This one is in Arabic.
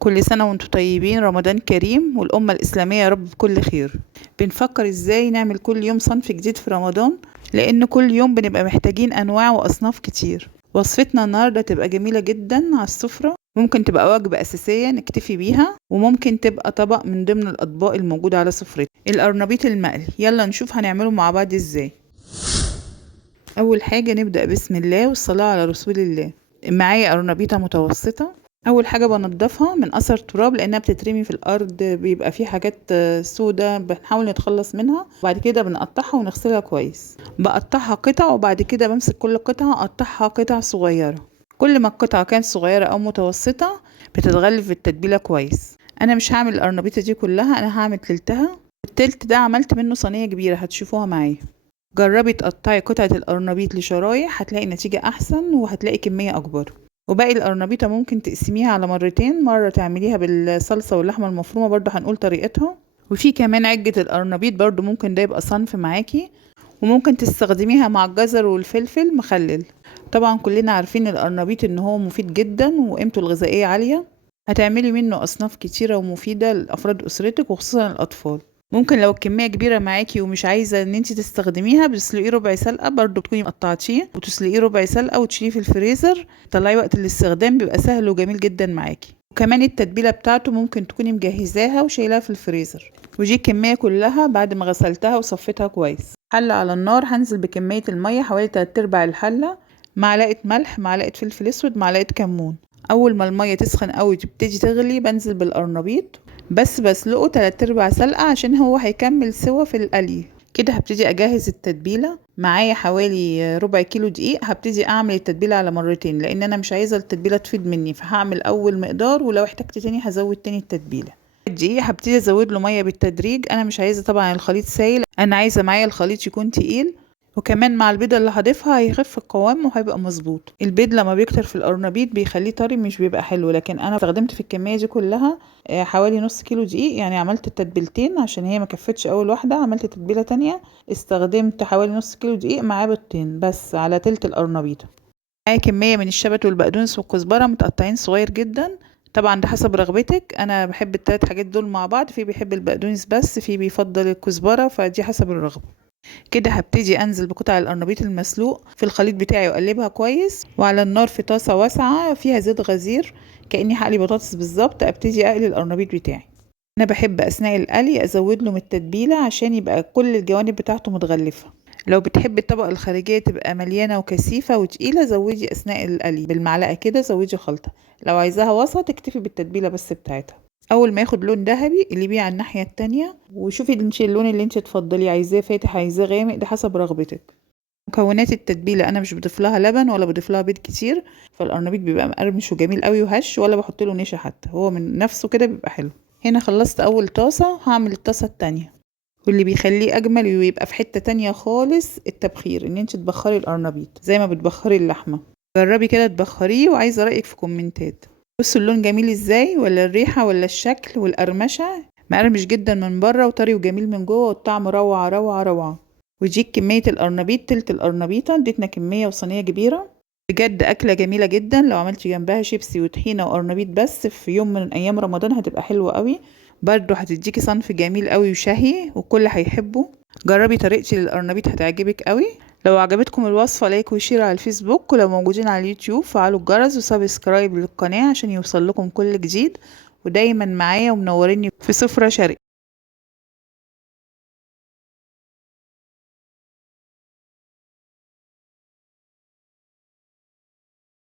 كل سنة وانتم طيبين، رمضان كريم والأمة الإسلامية يا رب بكل خير. بنفكر ازاي نعمل كل يوم صنف جديد في رمضان، لأن كل يوم بنبقى محتاجين أنواع وأصناف كتير. وصفتنا النهاردة تبقى جميلة جدا على السفرة، ممكن تبقى وجبة أساسية نكتفي بيها، وممكن تبقى طبق من ضمن الأطباق الموجودة على سفرتنا. القرنبيط المقلي، يلا نشوف هنعمله مع بعض ازاي. أول حاجة نبدأ بسم الله والصلاة على رسول الله. معايا قرنبيطة متوسطة. اول حاجه بنضفها من اثر تراب، لانها بتترمي في الارض بيبقى فيه حاجات سودة، بنحاول نتخلص منها. وبعد كده بنقطعها ونغسلها كويس. بقطعها قطع، وبعد كده بمسك كل قطعه اقطعها قطع صغيره. كل ما القطعه كانت صغيره او متوسطه بتتغلف في التتبيله كويس. انا مش هعمل القرنبيطه دي كلها، انا هعمل تلتها. التلت ده عملت منه صينيه كبيره هتشوفوها معايا. جربي تقطعي قطعه القرنبيط لشرايح، هتلاقي نتيجه احسن وهتلاقي كميه اكبر. وباقي القرنبيطة ممكن تقسميها على مرتين، مرة تعمليها بالصلصة واللحمة المفرومة، برضو هنقول طريقتها. وفي كمان عجة القرنبيط برضو ممكن ده يبقى صنف معاكي، وممكن تستخدميها مع الجزر والفلفل مخلل. طبعا كلنا عارفين القرنبيط ان هو مفيد جدا وقيمته الغذائية عالية. هتعملي منه اصناف كتيرة ومفيدة لافراد اسرتك وخصوصا الاطفال. ممكن لو الكمية كبيرة معاكي ومش عايزة ان انتي تستخدميها، بتسلقيه ربع سلقة، برضو بتكوني قطعتيه وتسلقيه ربع سلقة وتشيليه في الفريزر. طلعي وقت الاستخدام بيبقى سهل وجميل جدا معاكي. وكمان التتبيلة بتاعته ممكن تكوني مجهزاها وشايلاها في الفريزر. ودي الكمية كلها بعد ما غسلتها وصفيتها كويس. حلة على النار، هنزل بكمية المية حوالي 3/4 الحلة، معلقة ملح، معلقة فلفل اسود، معلقة كمون. اول ما المية تسخن قوي تبتدي تغلي، بنزل بالقرنبيط، بس بسلقه 3/4 سلقة عشان هو هيكمل سوا في القلي. كده هبتدي اجهز التتبيلة. معايا حوالي ربع كيلو دقيق، هبتدي اعمل التتبيلة على مرتين لان انا مش عايزة التتبيلة تفيض مني، فهعمل اول مقدار ولو احتجت تاني هزود تاني التتبيلة. الدقيق هبتدي ازود له مية بالتدريج، انا مش عايزة طبعا الخليط سايل، انا عايزة معايا الخليط يكون تقيل. وكمان مع البيضة اللي هضيفها هيخف القوام وهيبقى مظبوط. البيض لما بيكتر في القرنبيط بيخليه طري مش بيبقى حلو، لكن انا استخدمت في الكمية دي كلها حوالي نص كيلو دقيق، يعني عملت التتبيلتين عشان هي ما كفتش اول واحدة، عملت تتبيلة تانية استخدمت حوالي نص كيلو دقيق معاه بيضتين بس على تلت القرنبيطة. معايا كمية من الشبت والبقدونس والكزبرة متقطعين صغير جدا، طبعا ده حسب رغبتك. انا بحب التلات حاجات دول مع بعض، في بيحب البقدونس بس، في بيفضل الكزبرة، فدي حسب الرغبة. كده هبتدي انزل بقطع القرنبيط المسلوق في الخليط بتاعي واقلبها كويس، وعلى النار في طاسه واسعه فيها زيت غزير كاني هقلي بطاطس بالظبط. ابتدي اقلي القرنبيط بتاعي. انا بحب اثناء القلي ازود له من التتبيله عشان يبقى كل الجوانب بتاعته متغلفه. لو بتحبي الطبقه الخارجيه تبقى مليانه وكثيفه وتقيله، زودي اثناء القلي بالمعلقه كده، زودي خلطه. لو عايزاها وسط اكتفي بالتتبيله بس بتاعتها. اول ما ياخد لون ذهبي قلبيه على الناحيه التانية، وشوفي اللون اللي انت تفضلي، عايزاه فاتح عايزاه غامق، ده حسب رغبتك. مكونات التتبيله، انا مش بضيف لها لبن ولا بضيف لها بيض كتير، فالقرنبيط بيبقى مقرمش وجميل قوي وهش، ولا بحط له نشا حتى، هو من نفسه كده بيبقى حلو. هنا خلصت اول طاسه، هعمل الطاسه التانية. واللي بيخليه اجمل ويبقى في حته تانية خالص التبخير، ان انت تبخري القرنبيط زي ما بتبخري اللحمه. جربي كده تبخريه، وعايزه رايك في كومنتات. بصوا اللون جميل ازاي، ولا الريحه ولا الشكل والقرمشه. مقرمش جدا من بره وطري وجميل من جوه، والطعم روعه روعه روعه. ودي كميه القرنبيط، تلت القرنبيطه اديتنا كميه وصينيه كبيره. بجد اكله جميله جدا، لو عملتي جنبها شيبسي وطحينه وقرنبيط بس في يوم من ايام رمضان هتبقى حلوه قوي. برضو هتديكي صنف جميل قوي وشهي والكل هيحبه. جربي طريقتي للقرنبيط هتعجبك قوي. لو عجبتكم الوصفه لايك وشير على الفيسبوك، ولو موجودين على اليوتيوب فعلوا الجرس وسبسكرايب للقناه عشان يوصل لكم كل جديد. ودايما معايا ومنوريني في سفرة شرقي.